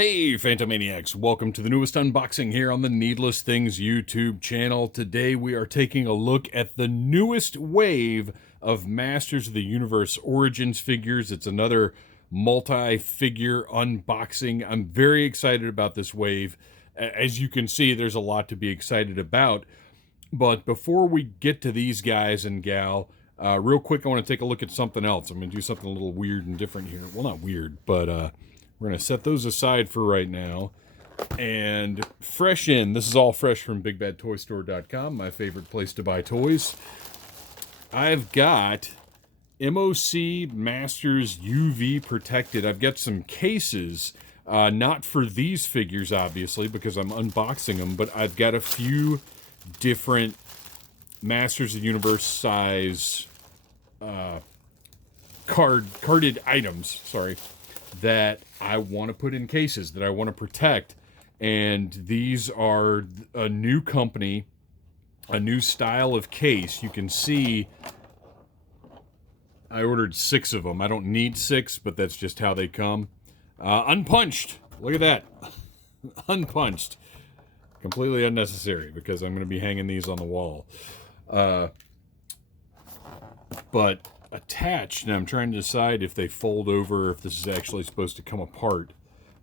Hey, Phantomaniacs! Welcome to the newest unboxing here on the Needless Things YouTube channel. Today we are taking a look at the newest wave of Masters of the Universe Origins figures. It's another multi-figure unboxing. I'm very excited about this wave. As you can see, there's a lot to be excited about. But before we get to these guys and gal, real quick, I want to take a look at something else. I'm going to do something a little weird and different here. Well, not weird, but we're going to set those aside for right now. And fresh in, this is all fresh from BigBadToyStore.com, my favorite place to buy toys. I've got MOC Masters UV Protected. I've got some cases, not for these figures, obviously, because I'm unboxing them, but I've got a few different Masters of the Universe size carded items, that I want to put in cases, that I want to protect. And these are a new company, a new style of case. You can see I ordered 6 of them. I don't need 6, but that's just how they come. Unpunched. Look at that. Unpunched. Completely unnecessary because I'm going to be hanging these on the wall. But attached, and I'm trying to decide if they fold over, if this is actually supposed to come apart.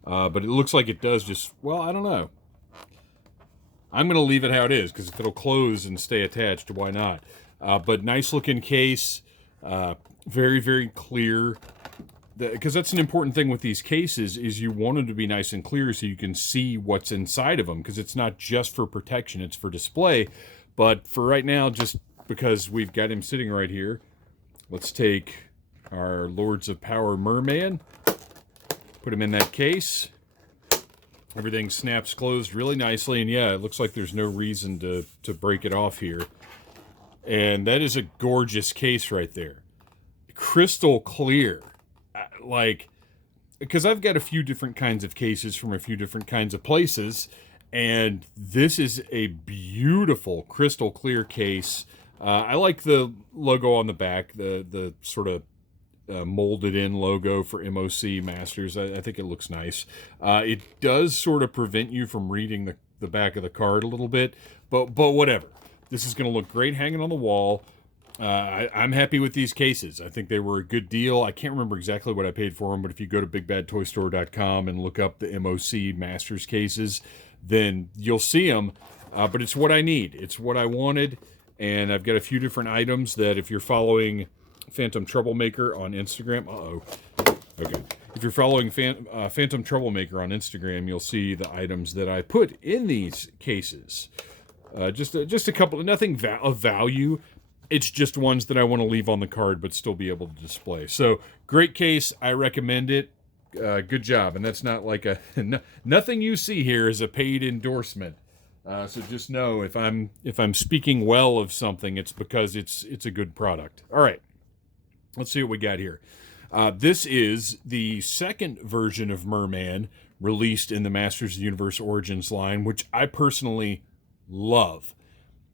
But it looks like it does just, well, I don't know. I'm going to leave it how it is, because if it'll close and stay attached, why not? But nice looking case, very, very clear. Because that's an important thing with these cases, is you want them to be nice and clear so you can see what's inside of them, because it's not just for protection, it's for display. But for right now, just because we've got him sitting right here, let's take our Lords of Power Merman, put him in that case. Everything snaps closed really nicely, and yeah, it looks like there's no reason to break it off here. And that is a gorgeous case right there. Crystal clear. Like, because I've got a few different kinds of cases from a few different kinds of places, and this is a beautiful crystal clear case. I like the logo on the back, the sort of molded in logo for MOC Masters. I think it looks nice. It does sort of prevent you from reading the back of the card a little bit, but whatever. This is going to look great hanging on the wall. I'm happy with these cases. I think they were a good deal. I can't remember exactly what I paid for them, but if you go to BigBadToyStore.com and look up the MOC Masters cases, then you'll see them. But it's what I need. It's what I wanted. And I've got a few different items that if you're following Phantom Troublemaker on Instagram... Okay. If you're following Phantom Troublemaker on Instagram, you'll see the items that I put in these cases. Just a couple... Nothing of value. It's just ones that I want to leave on the card but still be able to display. So, great case. I recommend it. Good job. And that's not like a... Nothing you see here is a paid endorsement. So just know if I'm speaking well of something, it's because it's a good product. All right, let's see what we got here. This is the second version of Merman released in the Masters of the Universe Origins line, which I personally love.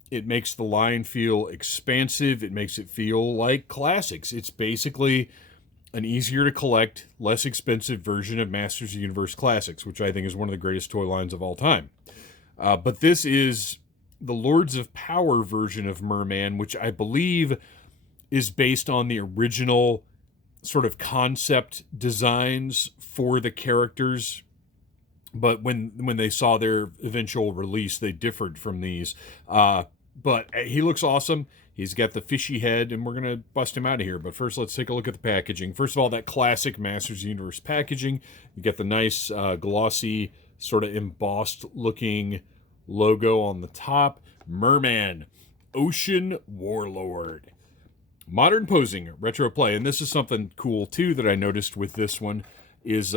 It makes the line feel expansive. It makes it feel like classics. It's basically an easier to collect, less expensive version of Masters of the Universe Classics, which I think is one of the greatest toy lines of all time. But this is the Lords of Power version of Merman, which I believe is based on the original sort of concept designs for the characters. But when they saw their eventual release, they differed from these. But he looks awesome. He's got the fishy head, and we're going to bust him out of here. But first, let's take a look at the packaging. First of all, that classic Masters of the Universe packaging. You get the nice glossy, sort of embossed looking logo on the top. Merman, Ocean Warlord. Modern posing, retro play. And this is something cool too that I noticed with this one is,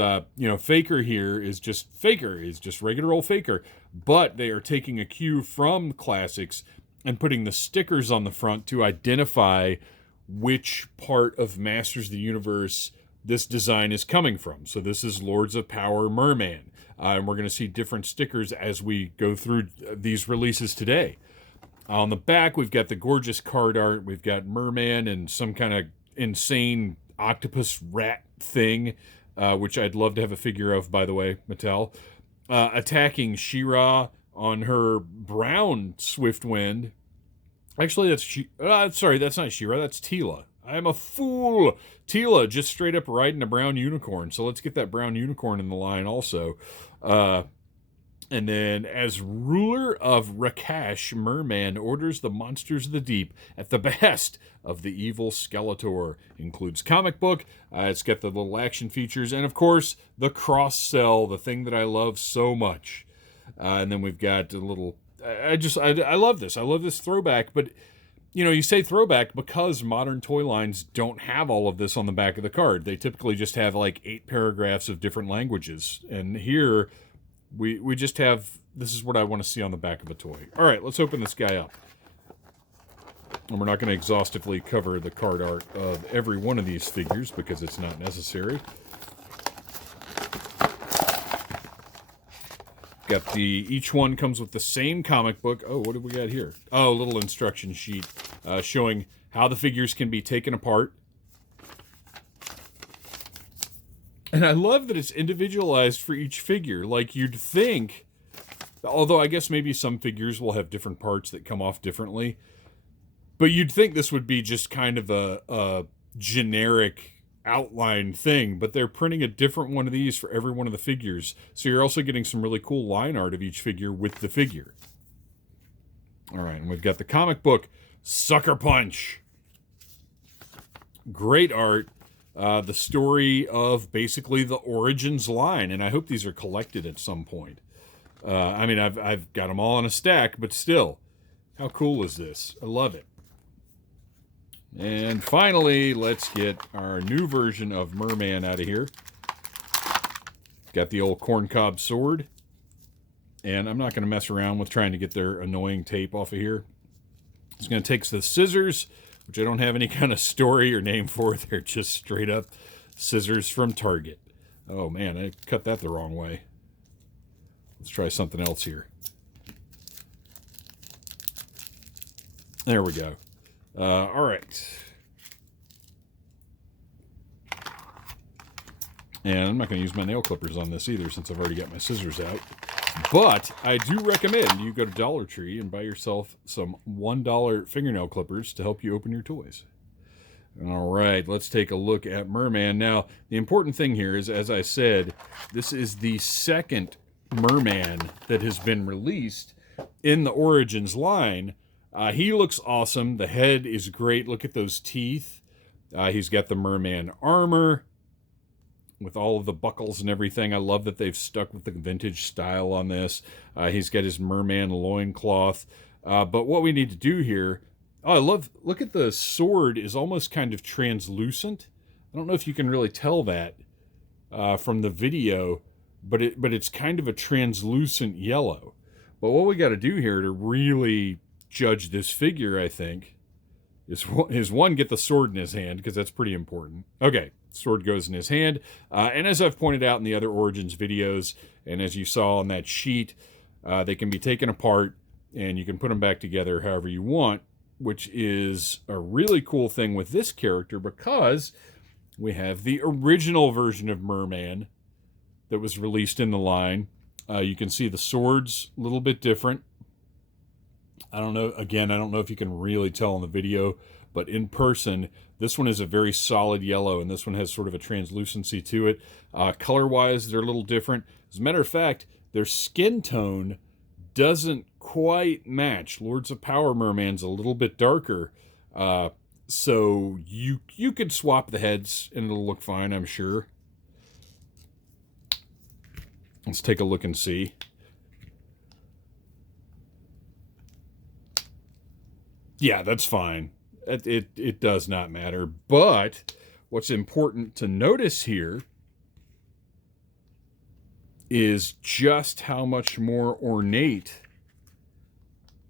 Faker here is just Faker, is just regular old Faker. But they are taking a cue from classics and putting the stickers on the front to identify which part of Masters of the Universe this design is coming from. So this is Lords of Power Merman. And we're going to see different stickers as we go through these releases today. On the back, we've got the gorgeous card art. We've got Merman and some kind of insane octopus rat thing. which I'd love to have a figure of, by the way, Mattel, attacking She-Ra on her brown Swiftwind. Actually, sorry, that's not She-Ra, that's Teela. I'm a fool. Teela just straight up riding a brown unicorn. So let's get that brown unicorn in the line also. And then, as ruler of Rakash, Merman orders the monsters of the deep at the behest of the evil Skeletor. Includes comic book, it's got the little action features, and of course, the cross-sell, the thing that I love so much. And then we've got a little... I love this. I love this throwback, but... You know, you say throwback because modern toy lines don't have all of this on the back of the card. They typically just have like 8 paragraphs of different languages. And here, we just have, this is what I want to see on the back of a toy. All right, let's open this guy up. And we're not going to exhaustively cover the card art of every one of these figures because it's not necessary. Got each one comes with the same comic book. Oh, what do we got here? Oh, a little instruction sheet showing how the figures can be taken apart. And I love that it's individualized for each figure. Like you'd think, although I guess maybe some figures will have different parts that come off differently, but you'd think this would be just kind of a generic outline thing, but they're printing a different one of these for every one of the figures, so you're also getting some really cool line art of each figure with the figure. All right, and we've got the comic book Sucker Punch. Great art. The story of basically the Origins line, and I hope these are collected at some point. I mean, I've got them all in a stack, but still, how cool is this? I love it. And finally, let's get our new version of Merman out of here. Got the old corncob sword. And I'm not going to mess around with trying to get their annoying tape off of here. It's going to take the scissors, which I don't have any kind of story or name for. They're just straight up scissors from Target. Oh man, I cut that the wrong way. Let's try something else here. There we go. All right. And I'm not going to use my nail clippers on this either since I've already got my scissors out. But I do recommend you go to Dollar Tree and buy yourself some $1 fingernail clippers to help you open your toys. All right, let's take a look at Merman. Now, the important thing here is, as I said, this is the second Merman that has been released in the Origins line. He looks awesome. The head is great. Look at those teeth. He's got the Merman armor with all of the buckles and everything. I love that they've stuck with the vintage style on this. He's got his Merman loincloth. But what we need to do here... Oh, look at the sword is almost kind of translucent. I don't know if you can really tell that from the video, but it's kind of a translucent yellow. But what we got to do here to really judge this figure, I think, is one, get the sword in his hand, because that's pretty important. Okay, sword goes in his hand. And as I've pointed out in the other Origins videos, and as you saw on that sheet, they can be taken apart, and you can put them back together however you want, which is a really cool thing with this character, because we have the original version of Merman that was released in the line. You can see the sword's a little bit different. I don't know, again, I don't know if you can really tell in the video, but in person, this one is a very solid yellow, and this one has sort of a translucency to it. Color-wise, they're a little different. As a matter of fact, their skin tone doesn't quite match. Lords of Power Merman's a little bit darker, so you could swap the heads, and it'll look fine, I'm sure. Let's take a look and see. Yeah, that's fine. It does not matter. But what's important to notice here is just how much more ornate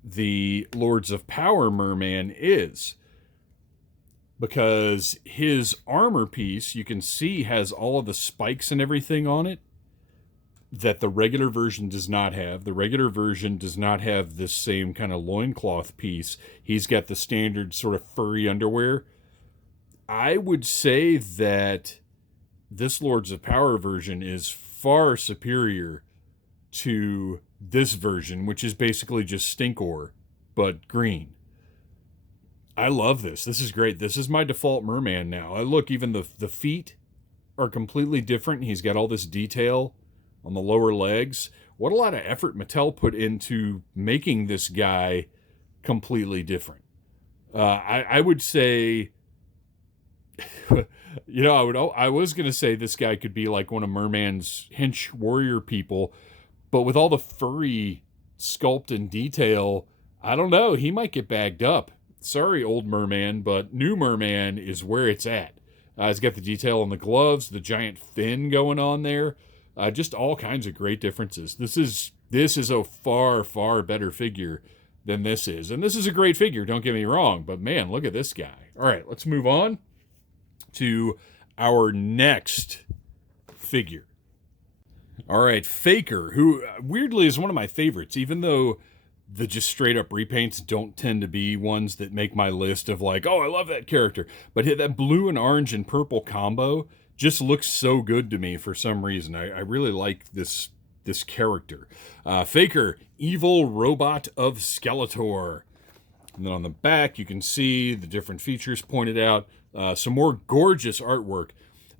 the Lords of Power Merman is. Because his armor piece, you can see, has all of the spikes and everything on it that the regular version does not have. The regular version does not have this same kind of loincloth piece. He's got the standard sort of furry underwear. I would say that this Lords of Power version is far superior to this version, which is basically just Stinkor, but green. I love this. This is great. This is my default Merman now. I look, even the feet are completely different. He's got all this detail on the lower legs. What a lot of effort Mattel put into making this guy completely different. I would say, you know, I was going to say this guy could be like one of Merman's hench warrior people, but with all the furry sculpt and detail, I don't know. He might get bagged up. Sorry, old Merman, but new Merman is where it's at. He's got the detail on the gloves, the giant fin going on there, just all kinds of great differences. This is a far, far better figure than this is. And this is a great figure, don't get me wrong, but man, look at this guy. All right, let's move on to our next figure. All right, Faker, who weirdly is one of my favorites, even though the just straight up repaints don't tend to be ones that make my list of like, oh, I love that character. But that blue and orange and purple combo just looks so good to me for some reason. I really like this character. Faker, evil robot of Skeletor. And then on the back, you can see the different features pointed out. Some more gorgeous artwork.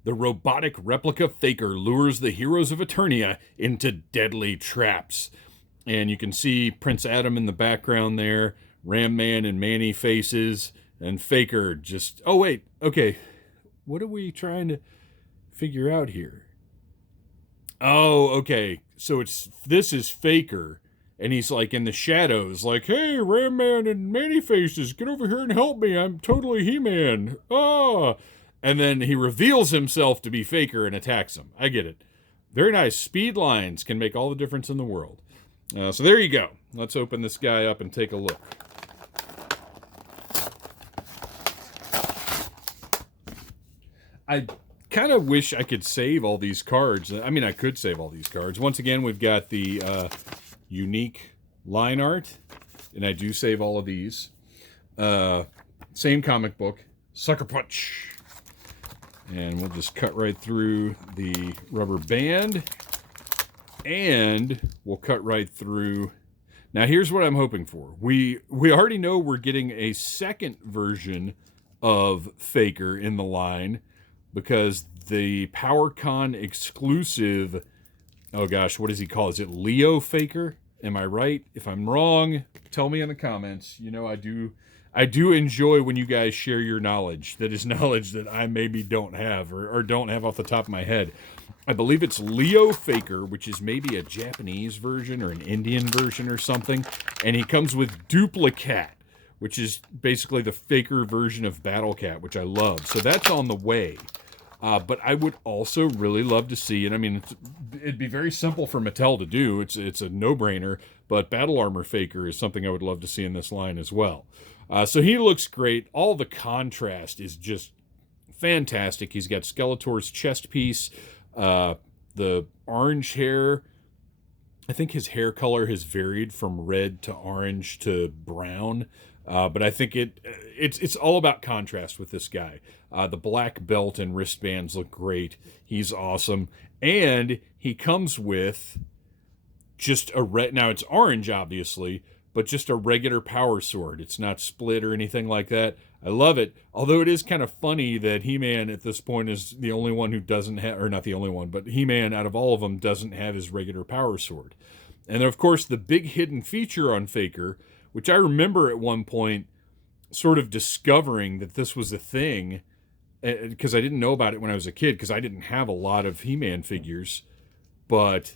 The robotic replica Faker lures the heroes of Eternia into deadly traps. And you can see Prince Adam in the background there, Ram Man and Manny faces, and Faker just... Oh, wait. Okay. What are we trying to figure out here? Oh, okay. So this is Faker, and he's like in the shadows, like, hey, Ram Man and Manny faces, get over here and help me. I'm totally He-Man. Ah! And then he reveals himself to be Faker and attacks him. I get it. Very nice. Speed lines can make all the difference in the world. So there you go. Let's open this guy up and take a look. I kind of wish I could save all these cards. I mean, I could save all these cards. Once again, we've got the unique line art, and I do save all of these. Same comic book, Sucker Punch. And we'll just cut right through the rubber band. And we'll cut right through. Now, here's what I'm hoping for. We already know we're getting a second version of Faker in the line because the PowerCon exclusive, oh gosh, what does he call it? Is it Leo Faker? Am I right? If I'm wrong, tell me in the comments. You know, I do enjoy when you guys share your knowledge. That is knowledge that I maybe don't have or don't have off the top of my head. I believe it's Leo Faker, which is maybe a Japanese version or an Indian version or something. And he comes with Duplicat, which is basically the Faker version of Battle Cat, which I love. So that's on the way. But I would also really love to see, and I mean, it'd be very simple for Mattel to do. It's a no-brainer, but Battle Armor Faker is something I would love to see in this line as well. So he looks great. All the contrast is just fantastic. He's got Skeletor's chest piece, the orange hair. I think his hair color has varied from red to orange to brown. But I think it's all about contrast with this guy. The black belt and wristbands look great. He's awesome. And he comes with just a red... Now, it's orange, obviously, but just a regular power sword. It's not split or anything like that. I love it. Although it is kind of funny that He-Man at this point is the only one who doesn't have... Or not the only one, but He-Man out of all of them doesn't have his regular power sword. And, of course, the big hidden feature on Faker, which I remember at one point sort of discovering that this was a thing, because I didn't know about it when I was a kid, because I didn't have a lot of He-Man figures. But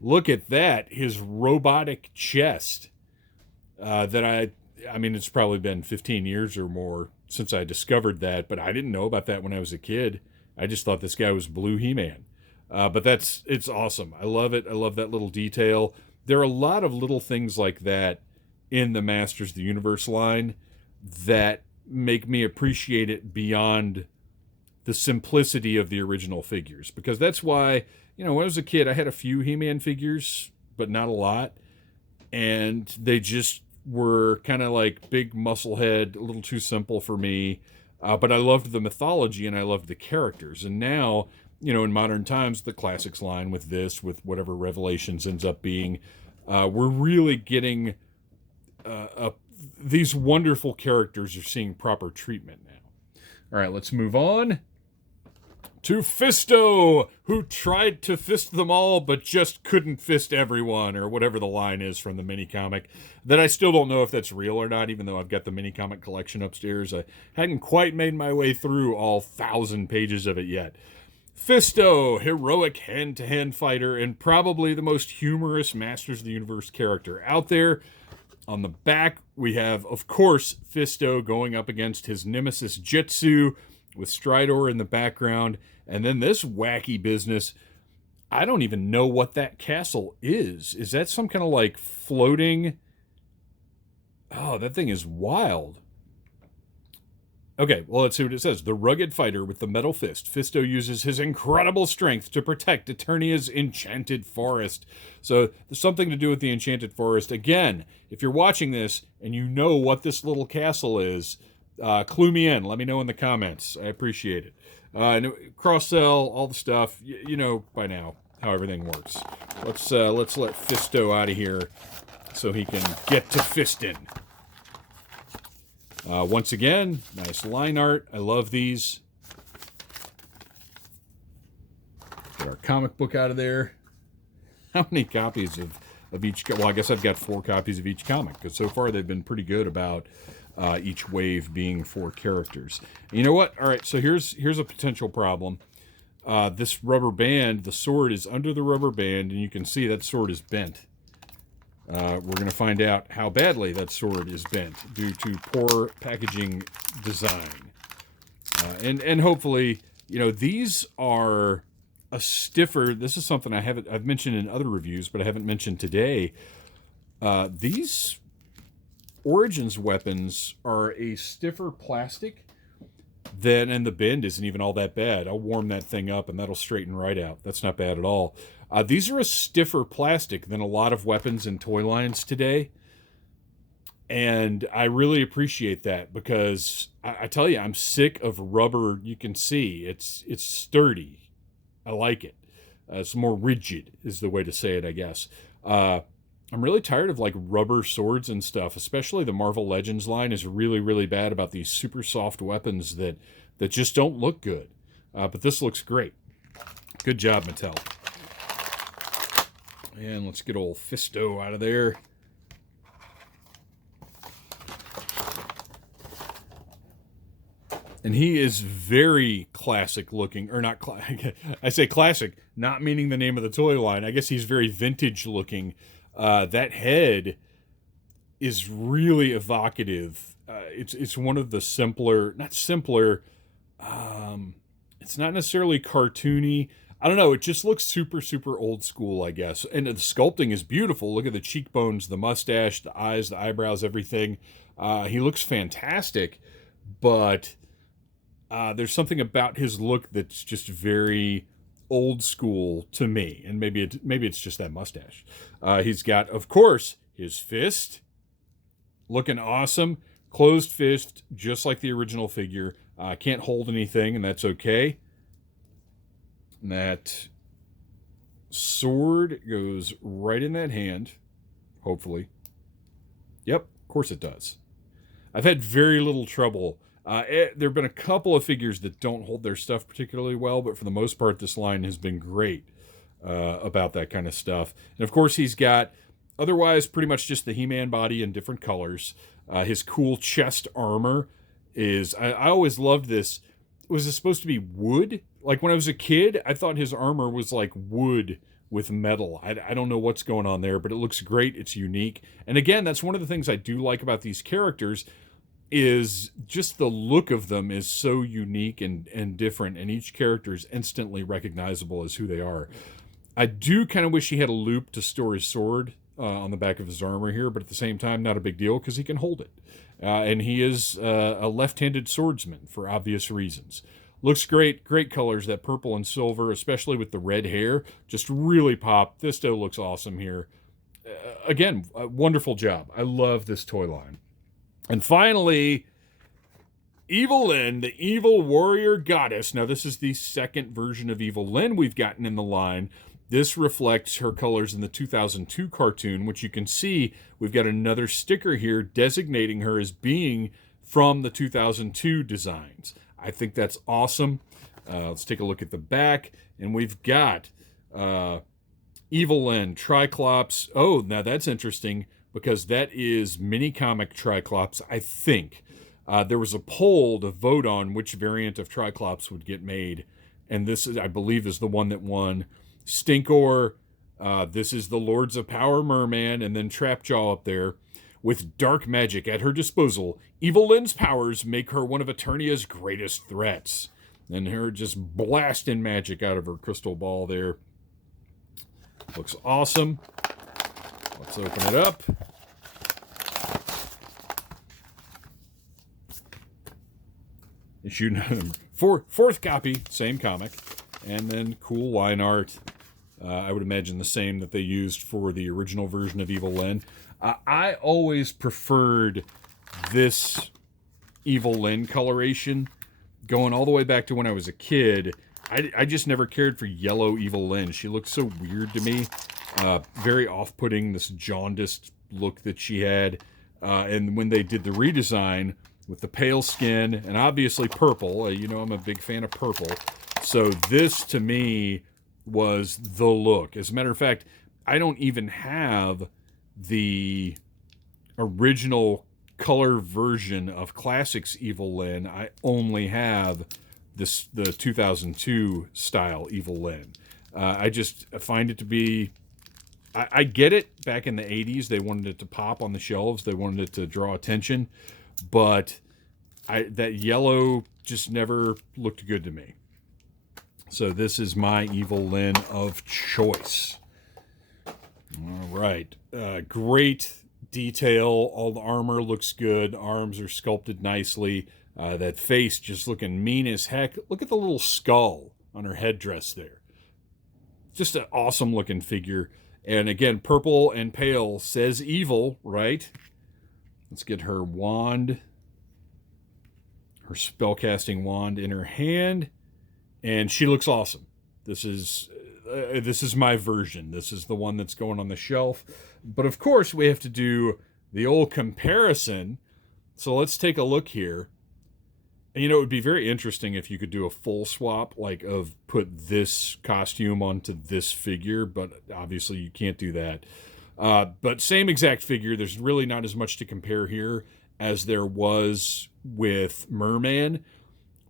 look at that, his robotic chest. I mean, it's probably been 15 years or more since I discovered that, but I didn't know about that when I was a kid. I just thought this guy was Blue He-Man. But it's awesome. I love it. I love that little detail. There are a lot of little things like that in the Masters of the Universe line that make me appreciate it beyond the simplicity of the original figures. Because that's why, you know, when I was a kid, I had a few He-Man figures, but not a lot. And they just were kind of like big muscle head, a little too simple for me. But I loved the mythology and I loved the characters. And now, you know, in modern times, the classics line with this, with whatever Revelations ends up being, we're really getting these wonderful characters are seeing proper treatment now. All right, let's move on to Fisto, who tried to fist them all, but just couldn't fist everyone, or whatever the line is from the mini comic. That I still don't know if that's real or not, even though I've got the mini comic collection upstairs. I hadn't quite made my way through all 1,000 pages of it yet. Fisto, heroic hand-to-hand fighter, and probably the most humorous Masters of the Universe character out there. On the back, we have, of course, Fisto going up against his nemesis Jitsu, with Stridor in the background. And then this wacky business, I don't even know what that castle is. Is that some kind of like floating? Oh, that thing is wild. Okay, well, let's see what it says. The rugged fighter with the metal fist, Fisto uses his incredible strength to protect Eternia's enchanted forest. So there's something to do with the enchanted forest. Again, if you're watching this and you know what this little castle is, clue me in. Let me know in the comments. I appreciate it. Cross-sell, all the stuff. You know by now how everything works. Let's let Fisto out of here so he can get to fisting. Once again, nice line art. I love these. Get our comic book out of there. How many copies of each? Well, I guess I've got 4 copies of each comic, because so far they've been pretty good about each wave being 4 characters. And you know what? All right, so here's a potential problem. This rubber band, the sword is under the rubber band, and you can see that sword is bent. We're going to find out how badly that sword is bent due to poor packaging design. And hopefully, you know, these are a stiffer. This is something I've mentioned in other reviews, but I haven't mentioned today. These Origins weapons are a stiffer plastic and the bend isn't even all that bad. I'll warm that thing up and that'll straighten right out. That's not bad at all. These are a stiffer plastic than a lot of weapons and toy lines today. And I really appreciate that, because I tell you, I'm sick of rubber. You can see it's sturdy. I like it. It's more rigid is the way to say it, I guess. I'm really tired of like rubber swords and stuff, especially the Marvel Legends line is really, really bad about these super soft weapons that just don't look good. But this looks great. Good job, Mattel. And let's get old Fisto out of there. And he is very classic looking, or not, I say classic, not meaning the name of the toy line. I guess he's very vintage looking. That head is really evocative. It's one of the simpler, not simpler, it's not necessarily cartoony. I don't know, it just looks super, super old school, I guess. And the sculpting is beautiful. Look at the cheekbones, the mustache, the eyes, the eyebrows, everything. He looks fantastic, but there's something about his look that's just very old school to me, and maybe it's just that mustache. He's got, of course, his fist, looking awesome, closed fist, just like the original figure. Can't hold anything, and that's okay. And that sword goes right in that hand, hopefully. Yep, of course it does. I've had very little trouble. There have been a couple of figures that don't hold their stuff particularly well, but for the most part, this line has been great about that kind of stuff. And of course, he's got otherwise pretty much just the He-Man body in different colors. His cool chest armor is, I always loved this. Was it supposed to be wood? Like when I was a kid, I thought his armor was like wood with metal. I don't know what's going on there, but it looks great. It's unique. And again, that's one of the things I do like about these characters, is just the look of them is so unique and different, and each character is instantly recognizable as who they are. I do kind of wish he had a loop to store his sword on the back of his armor here, but at the same time, not a big deal because he can hold it. And he is a left-handed swordsman for obvious reasons. Looks great, great colors, that purple and silver, especially with the red hair, just really pop. Fisto looks awesome here. Again, a wonderful job. I love this toy line. And finally, Evil-Lyn, the evil warrior goddess. Now, this is the second version of Evil-Lyn we've gotten in the line. This reflects her colors in the 2002 cartoon, which you can see we've got another sticker here designating her as being from the 2002 designs. I think that's awesome. Let's take a look at the back, and we've got Evil-Lyn, Triclops. Oh, now that's interesting because that is mini comic Triclops, I think. There was a poll to vote on which variant of Triclops would get made, and this, is, I believe, is the one that won. Stinkor, this is the Lords of Power Merman, and then Trapjaw up there. With dark magic at her disposal, Evil-Lyn's powers make her one of Eternia's greatest threats. And her just blasting magic out of her crystal ball there. Looks awesome. Let's open it up. Issue fourth copy, same comic. And then cool line art. I would imagine the same that they used for the original version of Evil-Lyn. I always preferred this Evil-Lyn coloration going all the way back to when I was a kid. I just never cared for yellow Evil-Lyn. She looked so weird to me. Very off-putting, this jaundiced look that she had. And when they did the redesign with the pale skin and obviously purple, you know I'm a big fan of purple. So this, to me, was the look. As a matter of fact, I don't even have the original color version of Classics Evil-Lyn. I only have the 2002 style Evil-Lyn. I just find it to be... I get it. Back in the 80s, they wanted it to pop on the shelves. They wanted it to draw attention. But that yellow just never looked good to me. So this is my Evil-Lyn of choice. All right. Great detail. All the armor looks good. Arms are sculpted nicely. That face just looking mean as heck. Look at the little skull on her headdress there. Just an awesome looking figure. And again, purple and pale says evil, right? Let's get her wand. Her spellcasting wand in her hand. And she looks awesome. This is my version. This is the one that's going on the shelf. But of course, we have to do the old comparison. So let's take a look here. And, you know, it would be very interesting if you could do a full swap, like of put this costume onto this figure. But obviously, you can't do that. But same exact figure. There's really not as much to compare here as there was with Merman.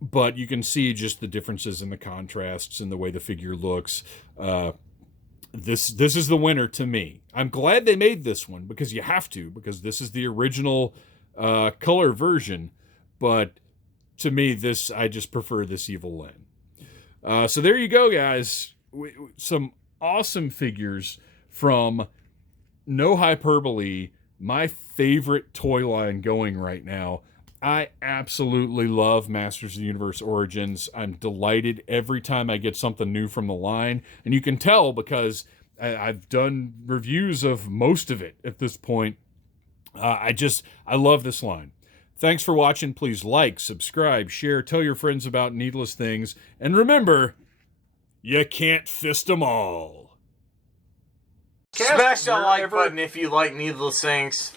But you can see just the differences in the contrasts and the way the figure looks. This is the winner to me. I'm glad they made this one because you have to, because this is the original color version. But to me, I just prefer this Evil-Lyn. So there you go, guys. Some awesome figures from, no hyperbole, my favorite toy line going right now. I absolutely love Masters of the Universe Origins. I'm delighted every time I get something new from the line. And you can tell because I've done reviews of most of it at this point. I love this line. Thanks for watching. Please like, subscribe, share, tell your friends about needless things. And remember, you can't fist them all. Smash that like button if you like needless things.